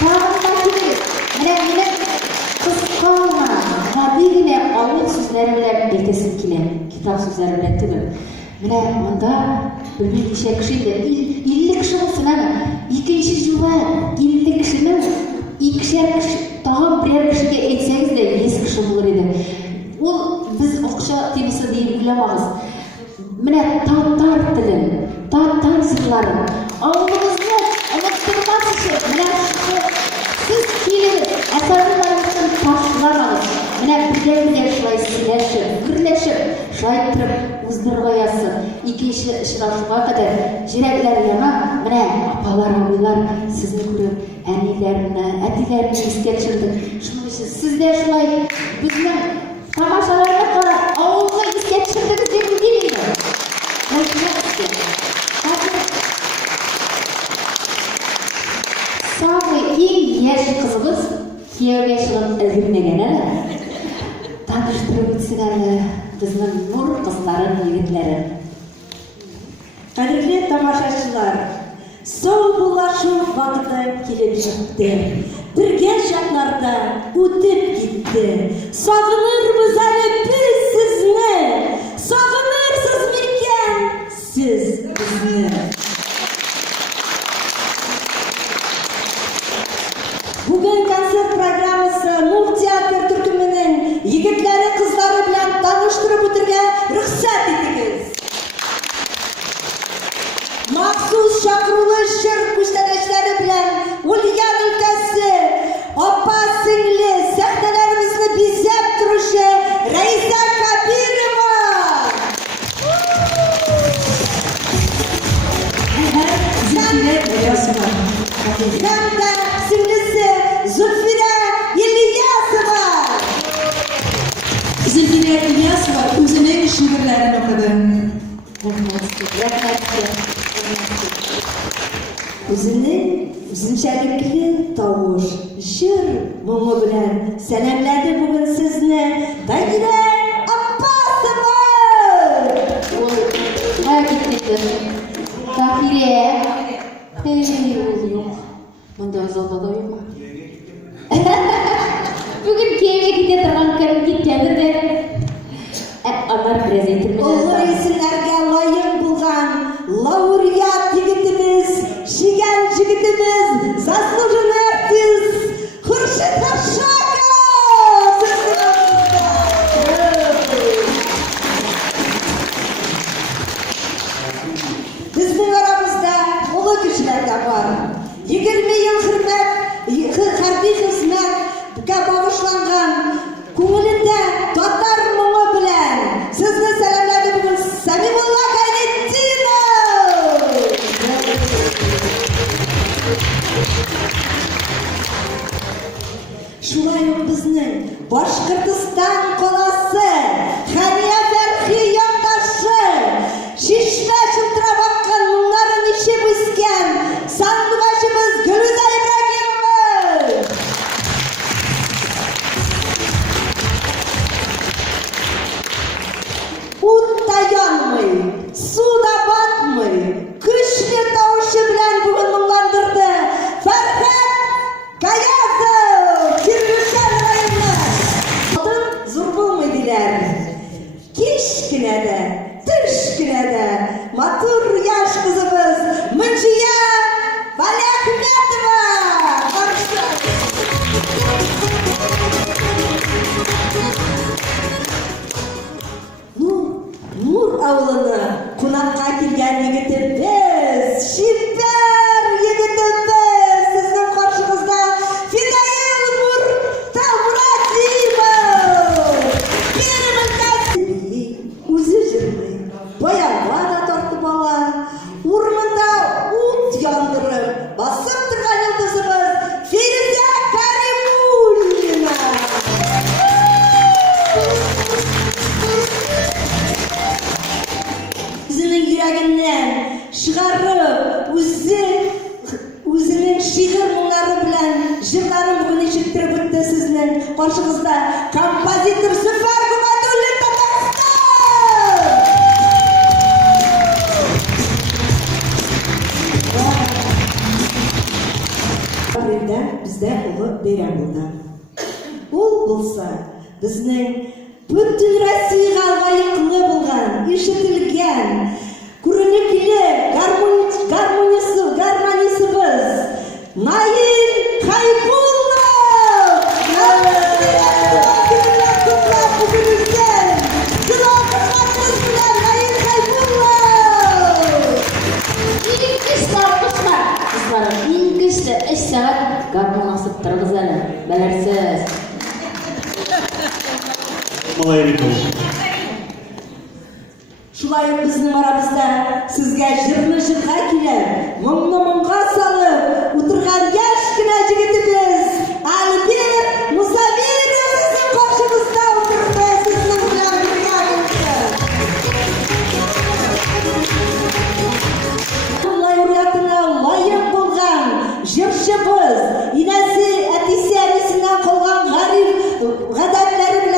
Менә кыска гына, гади генә авыл сүзләре белән әйтәсем килә, китап сүзләре белән түгел. Менә монда белмим ничә кеше инде, 50 кеше булсын, икенче юлы 50 кешенең икешәр кеше, тагын берәр кешегә әйтсәгез дә 100 кеше булыр иде. Ул без акча темасы дип уйламагыз. Менә татар телен, татар җырларын, авылыбызны оныттырмас өчен, менә siz килегез, әсәрләрегезне ташламагыз. Менә бергә шулай сөйләшеп, гөрләшеп, шулай торып уздырырга язсын. Икенче очрашуга кадәр җирәкләр яна, менә апалар, абыйлар сезне күреп, әниләрне, әтиләрне искә төшердек. Шуның өчен сез дә шулай безнең тамашаларга карап, авылны искә төшердегез дип уйлыйм. Самый иң яшь кызыбыз кияүгә чыгып өлгермәгән әле. Таныштырып үтсен әле безнең нур кызларын, егетләрен. Кадерле тамашачылар, саубуллашу вакыты килеп җитте. Бергә чакларда үтеп китте. Сагынырбыз әле без сезне. Сагынырсыз микән сез безне? Бүген концерт программасы Нур театр төркеменең егетләре, кызлары белән таныштырып үтәргә рөхсәт итегез. Махсус чакырулы җыр күрсәтүчеләре белән Ульян өлкәсе апа-сеңле сәхнәләребезне бизәп торучы Раиса Кабирова. Һәм дә сеңлесе Зөлфирә Ильясова. Зөлфирә Ильясова үзенең шигырьләрен укыды. Үзенчәлекле тавыш, җыр моңы белән сәламләде бүген сезне Тагира Аппасова. Монда залда да юкмы? Бүген кияүгә китә торган кем киткәндер дә. Алар бераз әйтергә. Олы исемнәргә лаек булган лауреат егетебез, шигән җегетебез, заслуженный артист Хуршит Хашаков. Безнең арабызда олы кешеләр дә бар. 20 ел хәрби хезмәткә багышланган, күңелендә татар моңы белән сезне сәламләде бүген Самимулла Гайнетдинов. Шулай ук безнең Башкортстан каласы Хәния Фәрхи якташы, Чишмә чылтырап аккан моңнарын ичеп үскән сандугачыбыз Гөлүзә Ибраһимова. Ут та янмый, су да батмый, көчле тавышы белән бүген моңландырды Фәрхәт Гаязов. Киргизстан районы. Атын зур булмый диләр. Кич кенә дә, төш кенә дә матур яшь кызыбыз Мөнҗия Валиәхмәтова. Нур авылына кунакка килгән егетебез, шипәр егетебез, сезнең каршыгызда Фидаил Муртамуратдинов. Үзе җырлый, баянга да тартып ала, урманда ут яндырып басып торган йолдызыбыз Фирүзә Кәримуллина. Үзенең йөрәгеннән чыгарып, үзенең шигырь моңнары белән җырларын бүген ишеттереп үтте сезнең каршыгызда композитор Зөфәр Губәдуллин Татарстан. апрельдә бездә олы бәйрәм булды. Ул булса безнең бөтен Россиягә лаеклы булган, ишетелгән, күренекле гармонисыбыз Наил Хайбуллов! İngilizce 3 saat garmon asıp dururuz әлі, білерсіз. Малай бит ул. Шулай ук безнең арабызда сезгә җырны җырга килә, моңны моңга салып утырган яшь кенә җегетебез Альбер Мусавиров сезнең каршыбызда утырды, сезнең белән бергә булды. Лауреатына лаек булган җырчыбыз, инәсе, әтисе, әнисеннән калган гариф, гадәт